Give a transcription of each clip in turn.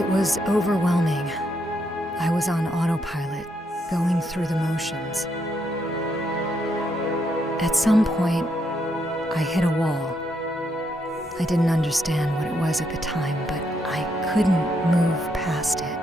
It was overwhelming. I was on autopilot, going through the motions. At some point, I hit a wall. I didn't understand what it was at the time, but I couldn't move past it.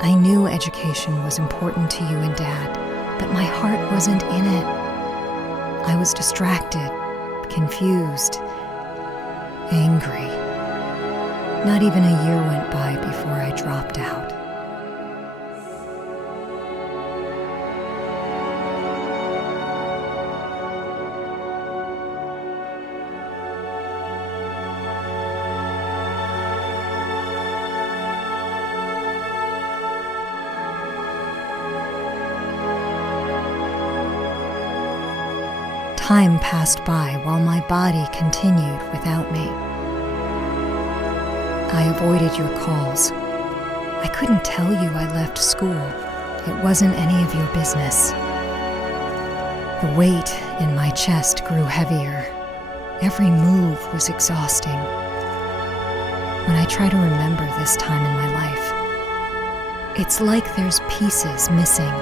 I knew education was important to you and Dad, but my heart wasn't in it. I was distracted, confused, angry. Not even a year went by before I dropped out. Time passed by while my body continued without me. I avoided your calls. I couldn't tell you I left school. It wasn't any of your business. The weight in my chest grew heavier. Every move was exhausting. When I try to remember this time in my life, it's like there's pieces missing,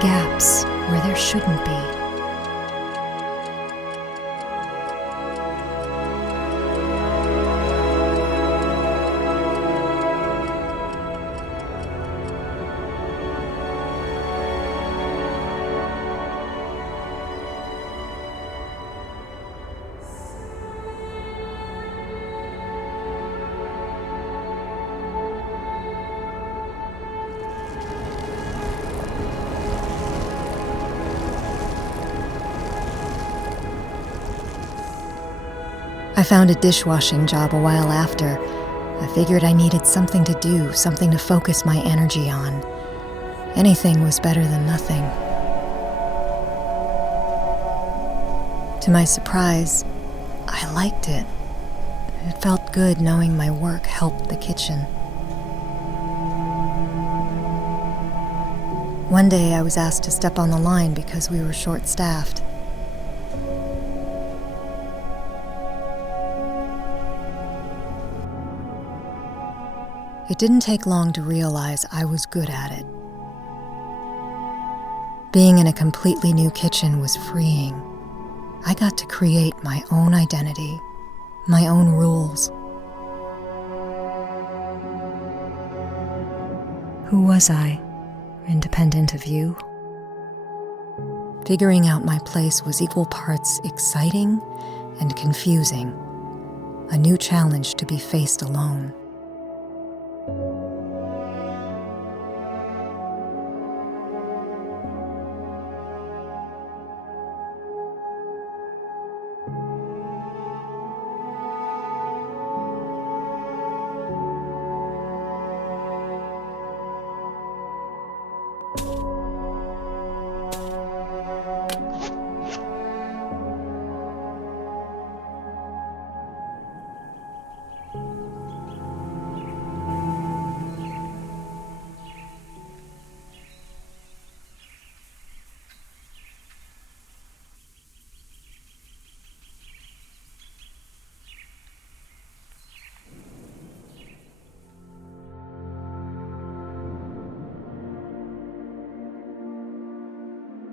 gaps where there shouldn't be. I found a dishwashing job a while after. I figured I needed something to do, something to focus my energy on. Anything was better than nothing. To my surprise, I liked it. It felt good knowing my work helped the kitchen. One day I was asked to step on the line because we were short-staffed. It didn't take long to realize I was good at it. Being in a completely new kitchen was freeing. I got to create my own identity, my own rules. Who was I, independent of you? Figuring out my place was equal parts exciting and confusing, a new challenge to be faced alone.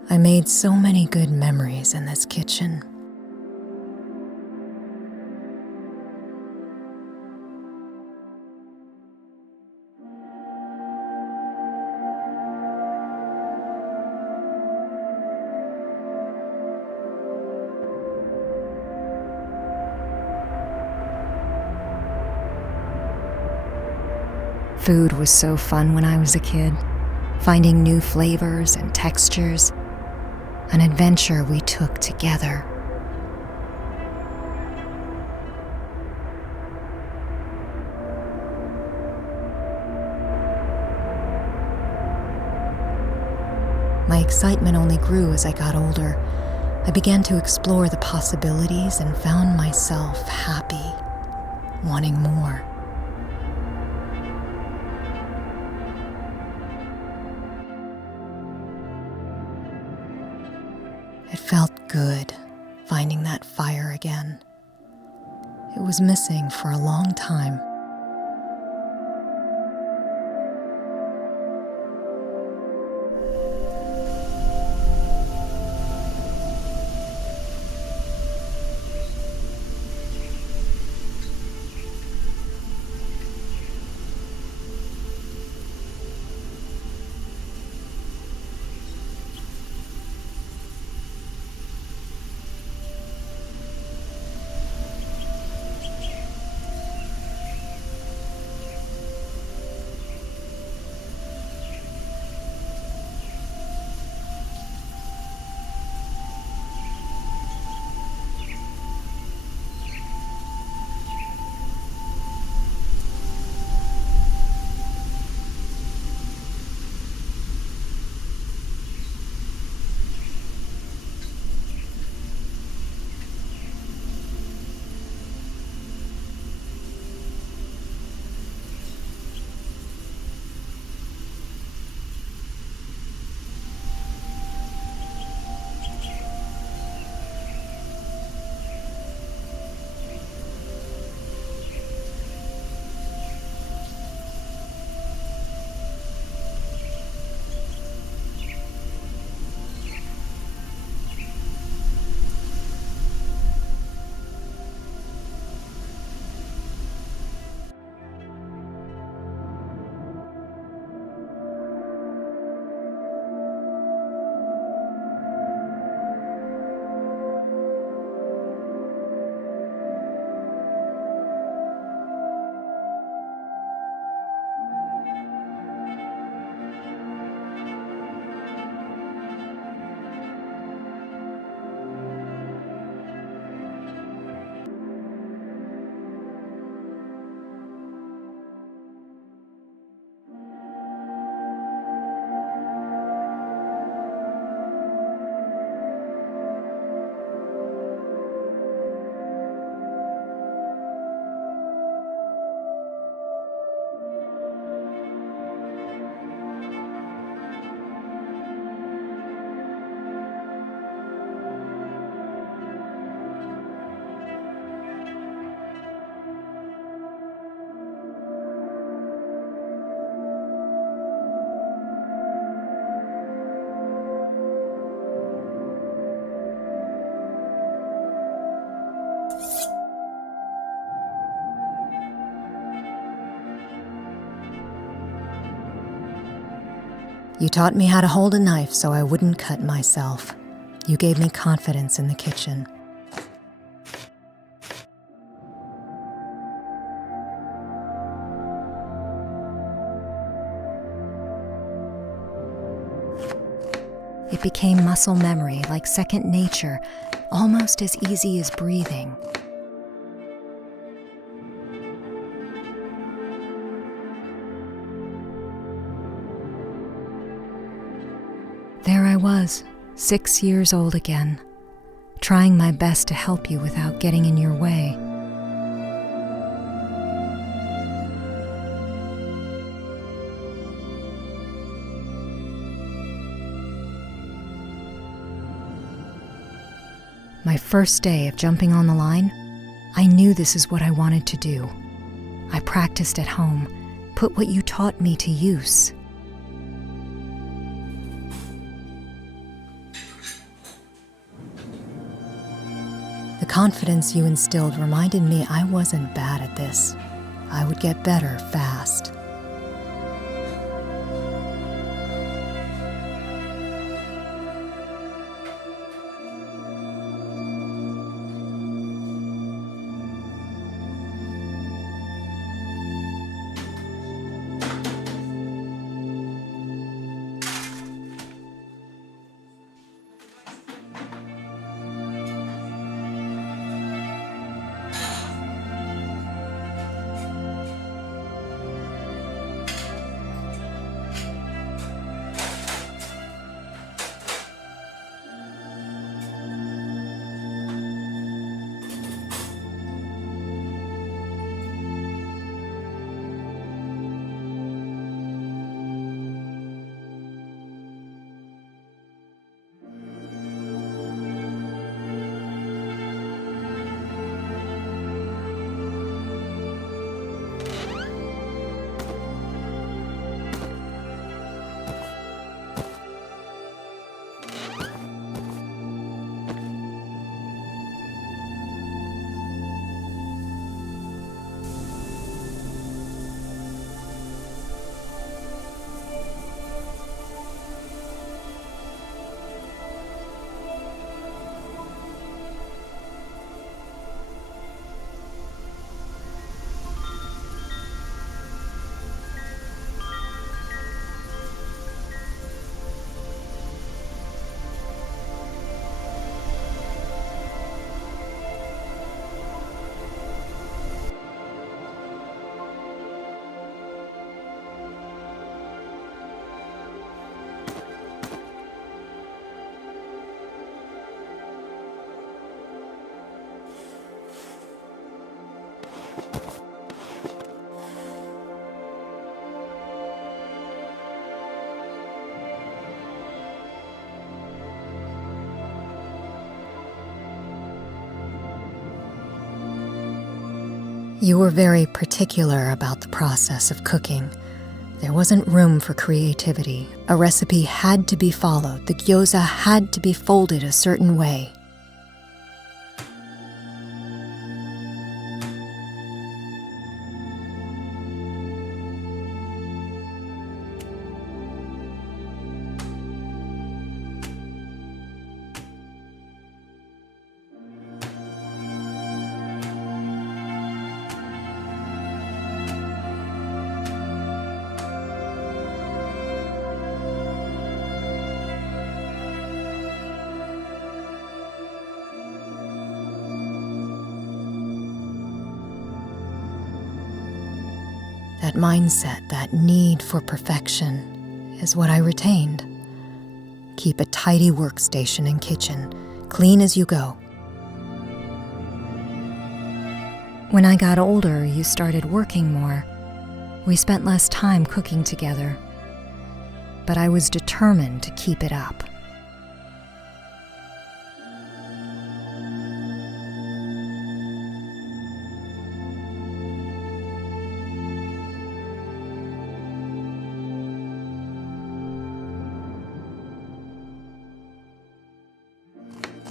I made so many good memories in this kitchen. Food was so fun when I was a kid, finding new flavors and textures. An adventure we took together. My excitement only grew as I got older. I began to explore the possibilities and found myself happy, wanting more. It felt good, finding that fire again. It was missing for a long time. You taught me how to hold a knife so I wouldn't cut myself. You gave me confidence in the kitchen. It became muscle memory, like second nature, almost as easy as breathing. There I was, 6 years old again, trying my best to help you without getting in your way. My first day of jumping on the line, I knew this is what I wanted to do. I practiced at home, put what you taught me to use. The confidence you instilled reminded me I wasn't bad at this. I would get better fast. You were very particular about the process of cooking. There wasn't room for creativity. A recipe had to be followed. The gyoza had to be folded a certain way. That mindset, that need for perfection, is what I retained. Keep a tidy workstation and kitchen, clean as you go. When I got older, you started working more. We spent less time cooking together. But I was determined to keep it up.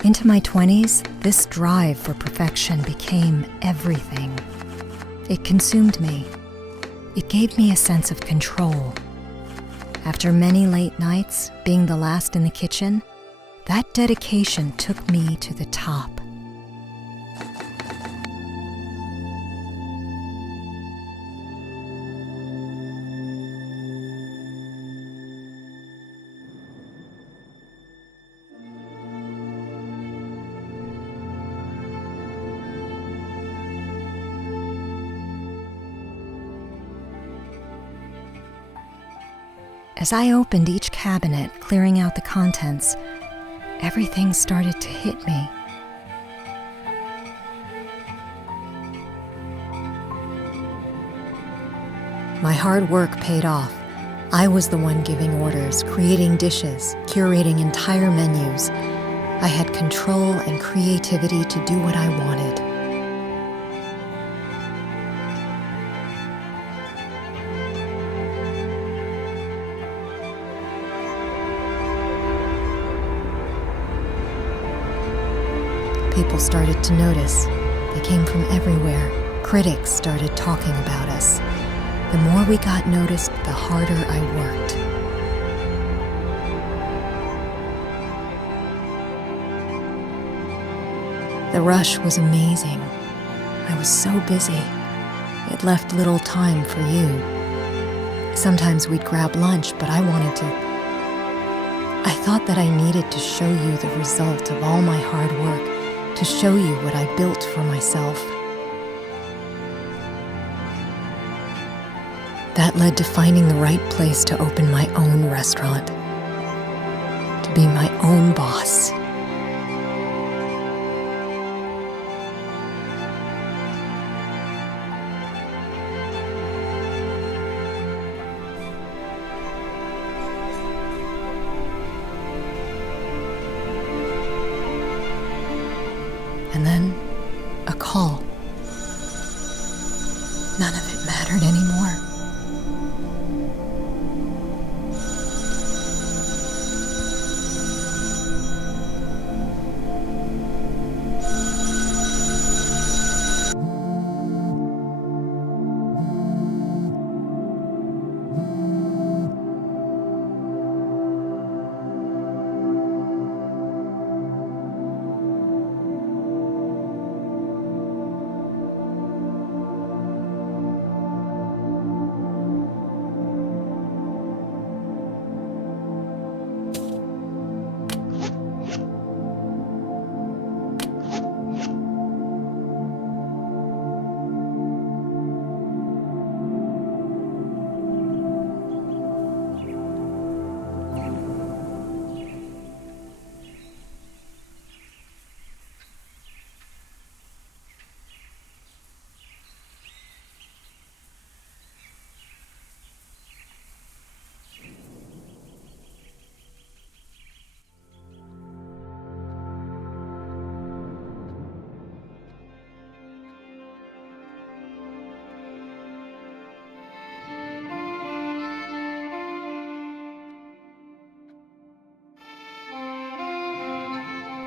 Into my 20s, this drive for perfection became everything. It consumed me. It gave me a sense of control. After many late nights, being the last in the kitchen, that dedication took me to the top. As I opened each cabinet, clearing out the contents, everything started to hit me. My hard work paid off. I was the one giving orders, creating dishes, curating entire menus. I had control and creativity to do what I wanted. People started to notice. They came from everywhere. Critics started talking about us. The more we got noticed, the harder I worked. The rush was amazing. I was so busy. It left little time for you. Sometimes we'd grab lunch, but I thought that I needed to show you the result of all my hard work, to show you what I built for myself. That led to finding the right place to open my own restaurant, to be my own boss. And then, a call. None of it mattered anymore.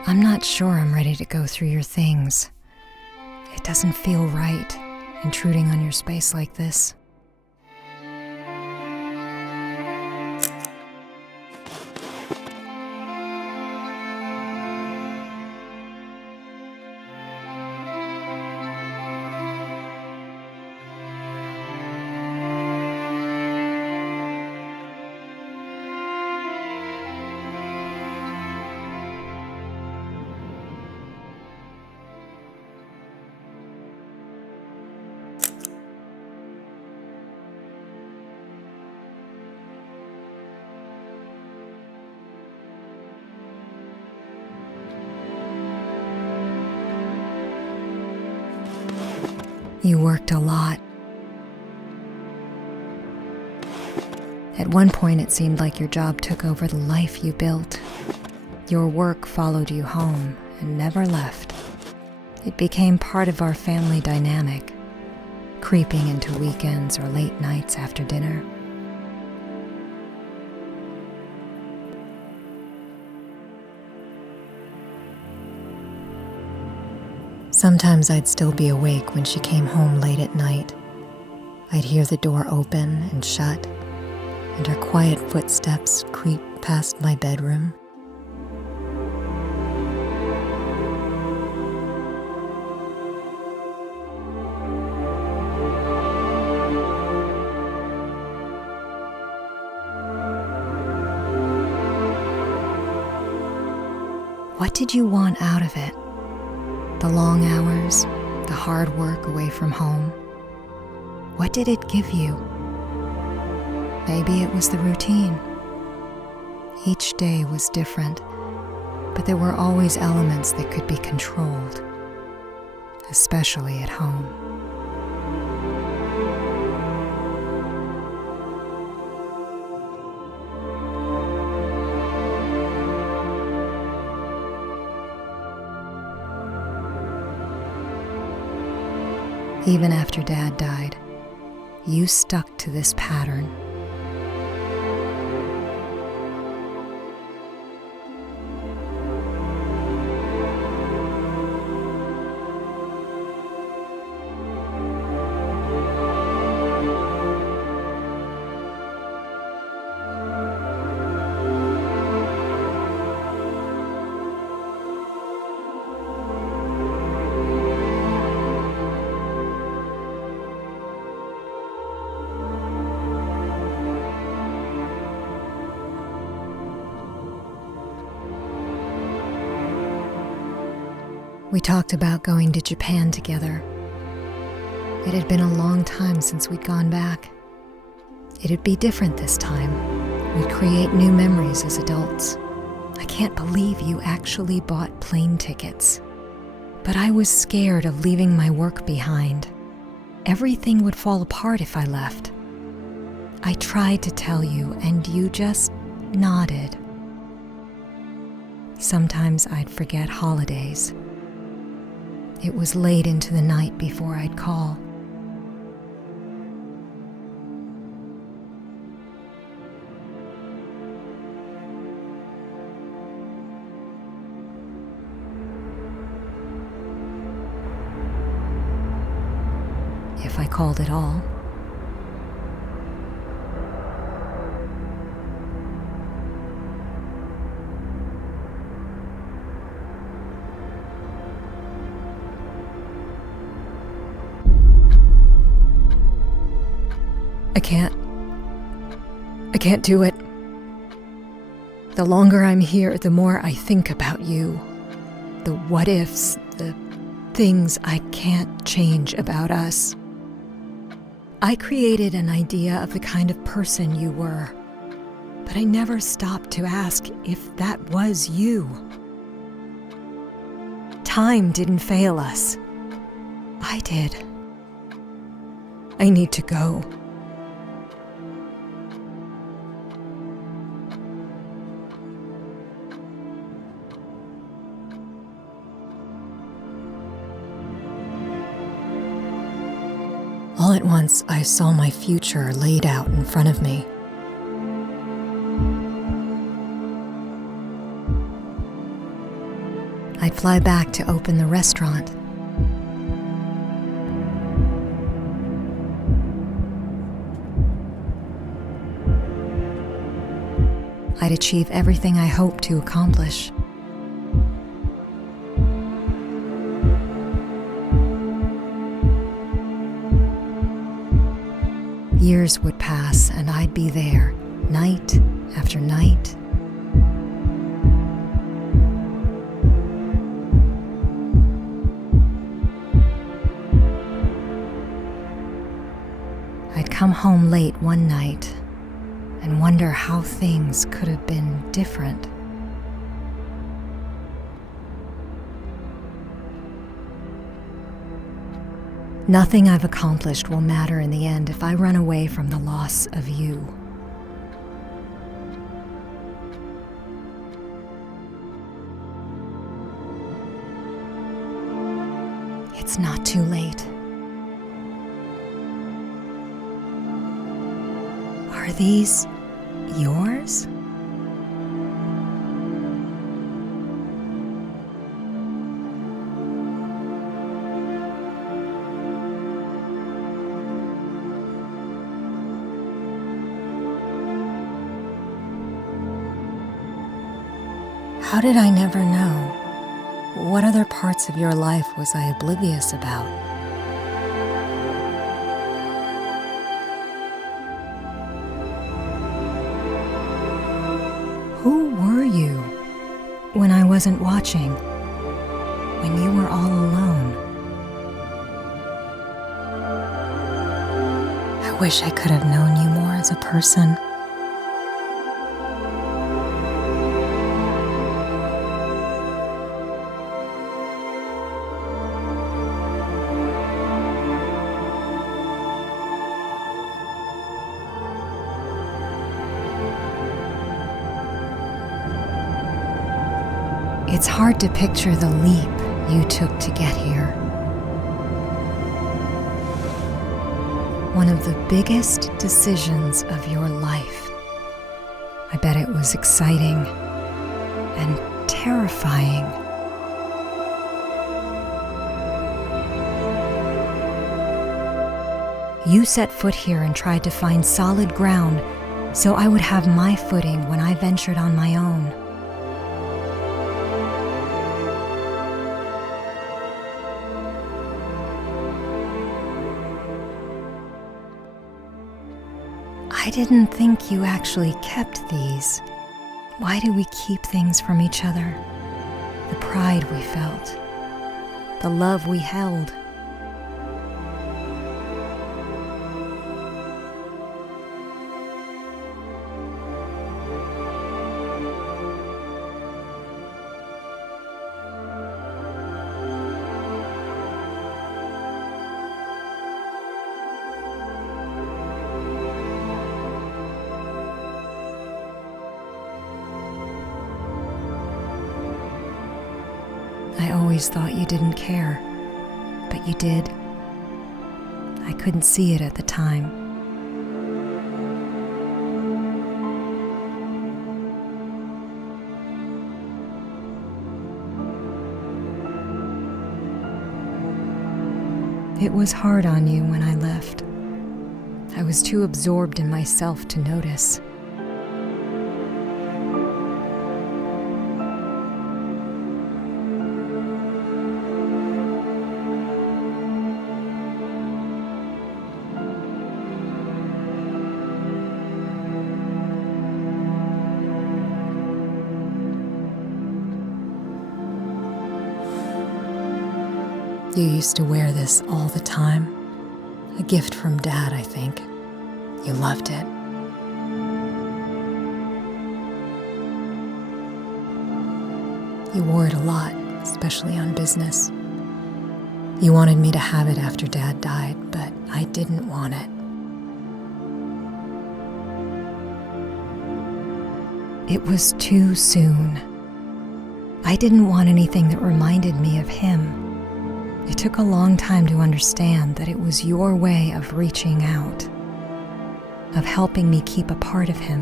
I'm not sure I'm ready to go through your things. It doesn't feel right, intruding on your space like this. You worked a lot. At one point, it seemed like your job took over the life you built. Your work followed you home and never left. It became part of our family dynamic, creeping into weekends or late nights after dinner. Sometimes I'd still be awake when she came home late at night. I'd hear the door open and shut, and her quiet footsteps creep past my bedroom. What did you want out of it? The long hours, the hard work away from home. What did it give you? Maybe it was the routine. Each day was different, but there were always elements that could be controlled, especially at home. Even after Dad died, you stuck to this pattern. We talked about going to Japan together. It had been a long time since we'd gone back. It'd be different this time. We'd create new memories as adults. I can't believe you actually bought plane tickets. But I was scared of leaving my work behind. Everything would fall apart if I left. I tried to tell you, and you just nodded. Sometimes I'd forget holidays. It was late into the night before I'd call. If I called at all. I can't do it. The longer I'm here, the more I think about you. The what ifs, the things I can't change about us. I created an idea of the kind of person you were, but I never stopped to ask if that was you. Time didn't fail us. I did. I need to go. All at once, I saw my future laid out in front of me. I'd fly back to open the restaurant. I'd achieve everything I hoped to accomplish. Years would pass and I'd be there, night after night. I'd come home late one night and wonder how things could have been different. Nothing I've accomplished will matter in the end if I run away from the loss of you. It's not too late. Are these yours? How did I never know? What other parts of your life was I oblivious about? Who were you when I wasn't watching? When you were all alone? I wish I could have known you more as a person. It's hard to picture the leap you took to get here. One of the biggest decisions of your life. I bet it was exciting and terrifying. You set foot here and tried to find solid ground so I would have my footing when I ventured on my own. I didn't think you actually kept these. Why do we keep things from each other? The pride we felt, the love we held. I always thought you didn't care, but you did. I couldn't see it at the time. It was hard on you when I left. I was too absorbed in myself to notice. You used to wear this all the time. A gift from Dad, I think. You loved it. You wore it a lot, especially on business. You wanted me to have it after Dad died, but I didn't want it. It was too soon. I didn't want anything that reminded me of him. It took a long time to understand that it was your way of reaching out, of helping me keep a part of him.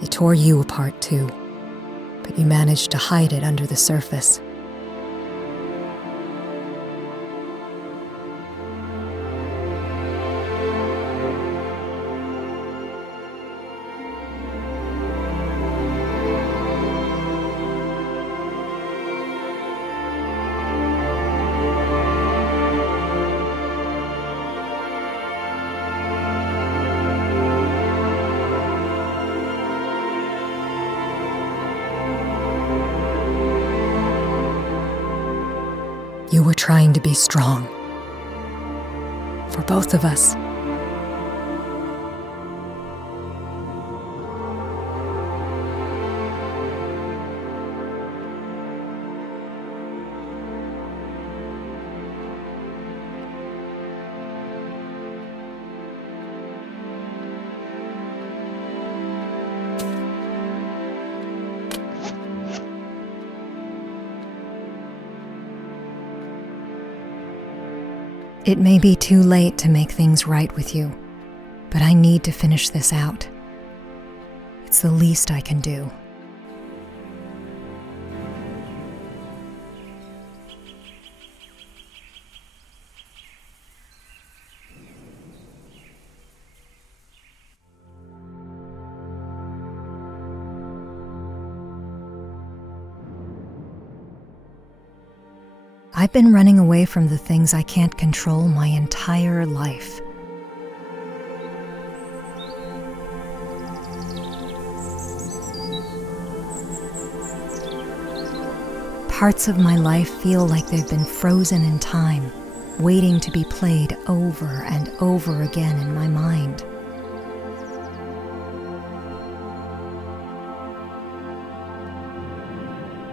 It tore you apart too, but you managed to hide it under the surface. You were trying to be strong. For both of us. It may be too late to make things right with you, but I need to finish this out. It's the least I can do. I've been running away from the things I can't control my entire life. Parts of my life feel like they've been frozen in time, waiting to be played over and over again in my mind.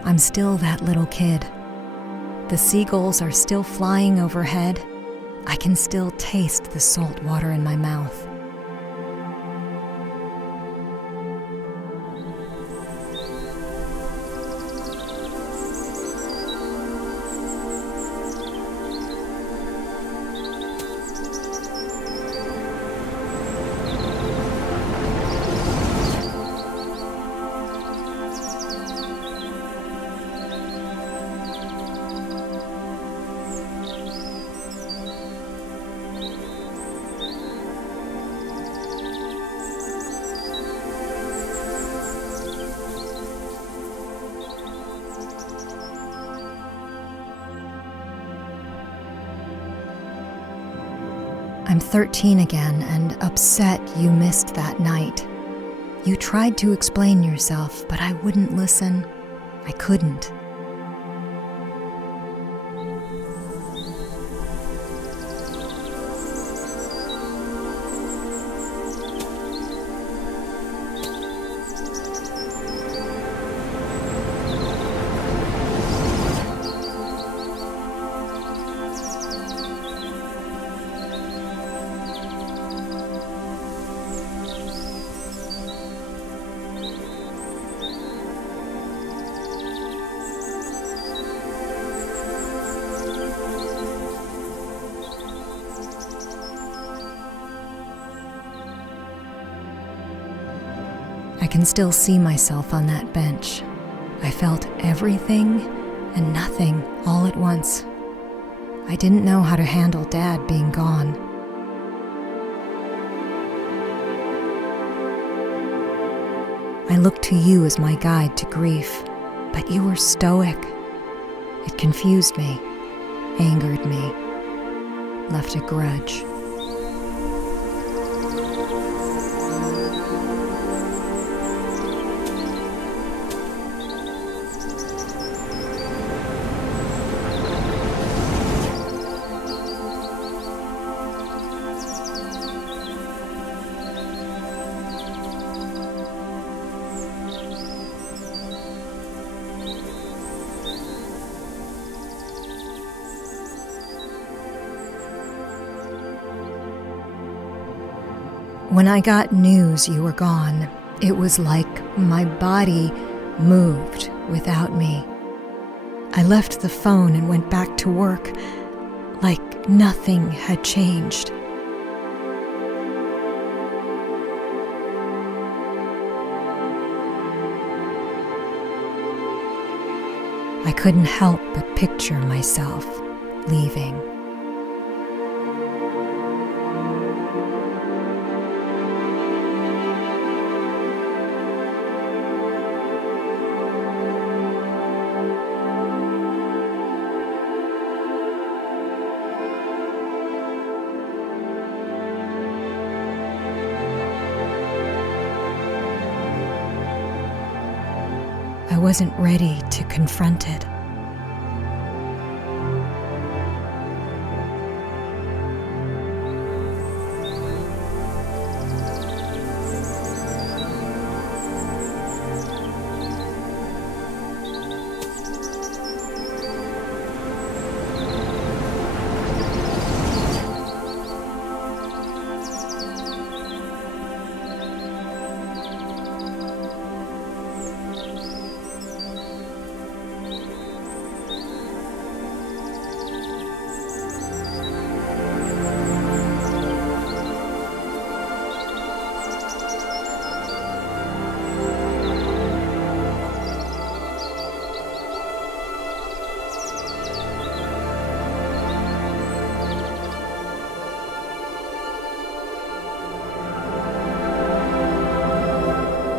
I'm still that little kid. The seagulls are still flying overhead. I can still taste the salt water in my mouth. I'm 13 again and upset you missed that night. You tried to explain yourself, but I wouldn't listen. I couldn't. I can still see myself on that bench. I felt everything and nothing all at once. I didn't know how to handle Dad being gone. I looked to you as my guide to grief, but you were stoic. It confused me, angered me, left a grudge. When I got news you were gone, it was like my body moved without me. I left the phone and went back to work, like nothing had changed. I couldn't help but picture myself leaving. I wasn't ready to confront it.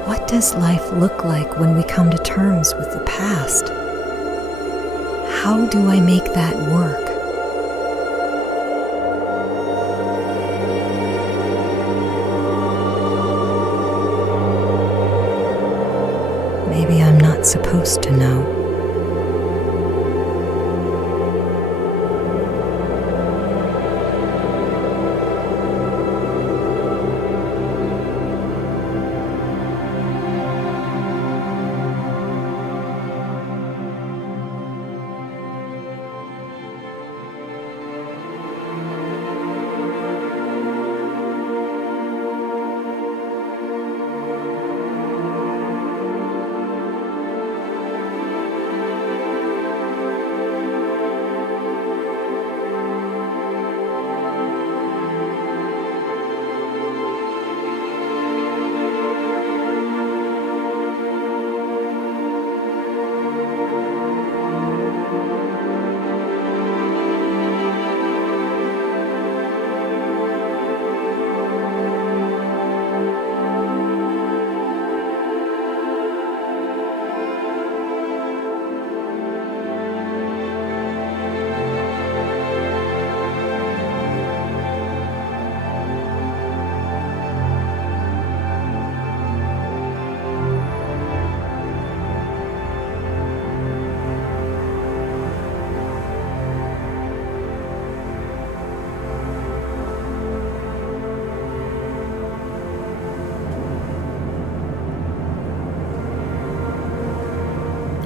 What does life look like when we come to terms with the past? how do I make that work? Maybe I'm not supposed to know.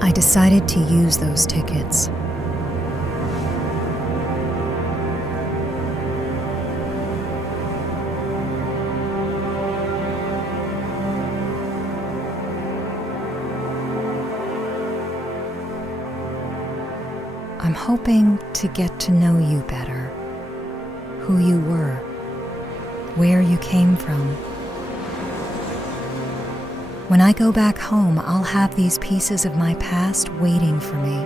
I decided to use those tickets. I'm hoping to get to know you better, who you were, where you came from. When I go back home, I'll have these pieces of my past waiting for me,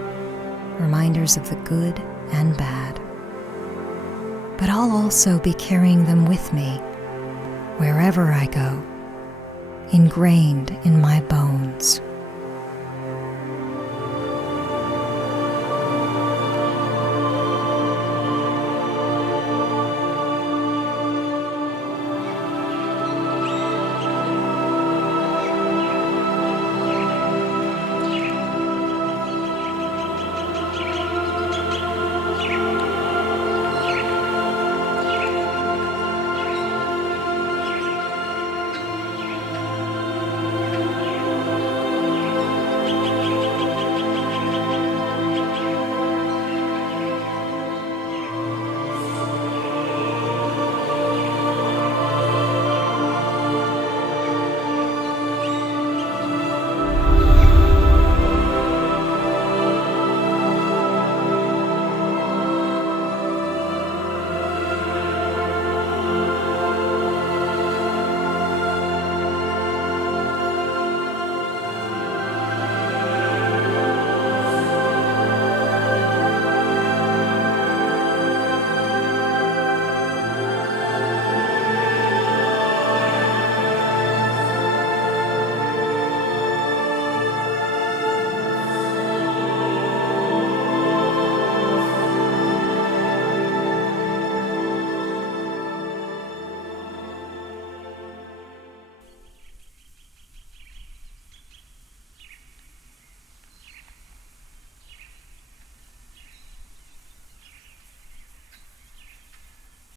reminders of the good and bad. But I'll also be carrying them with me, wherever I go, ingrained in my bones.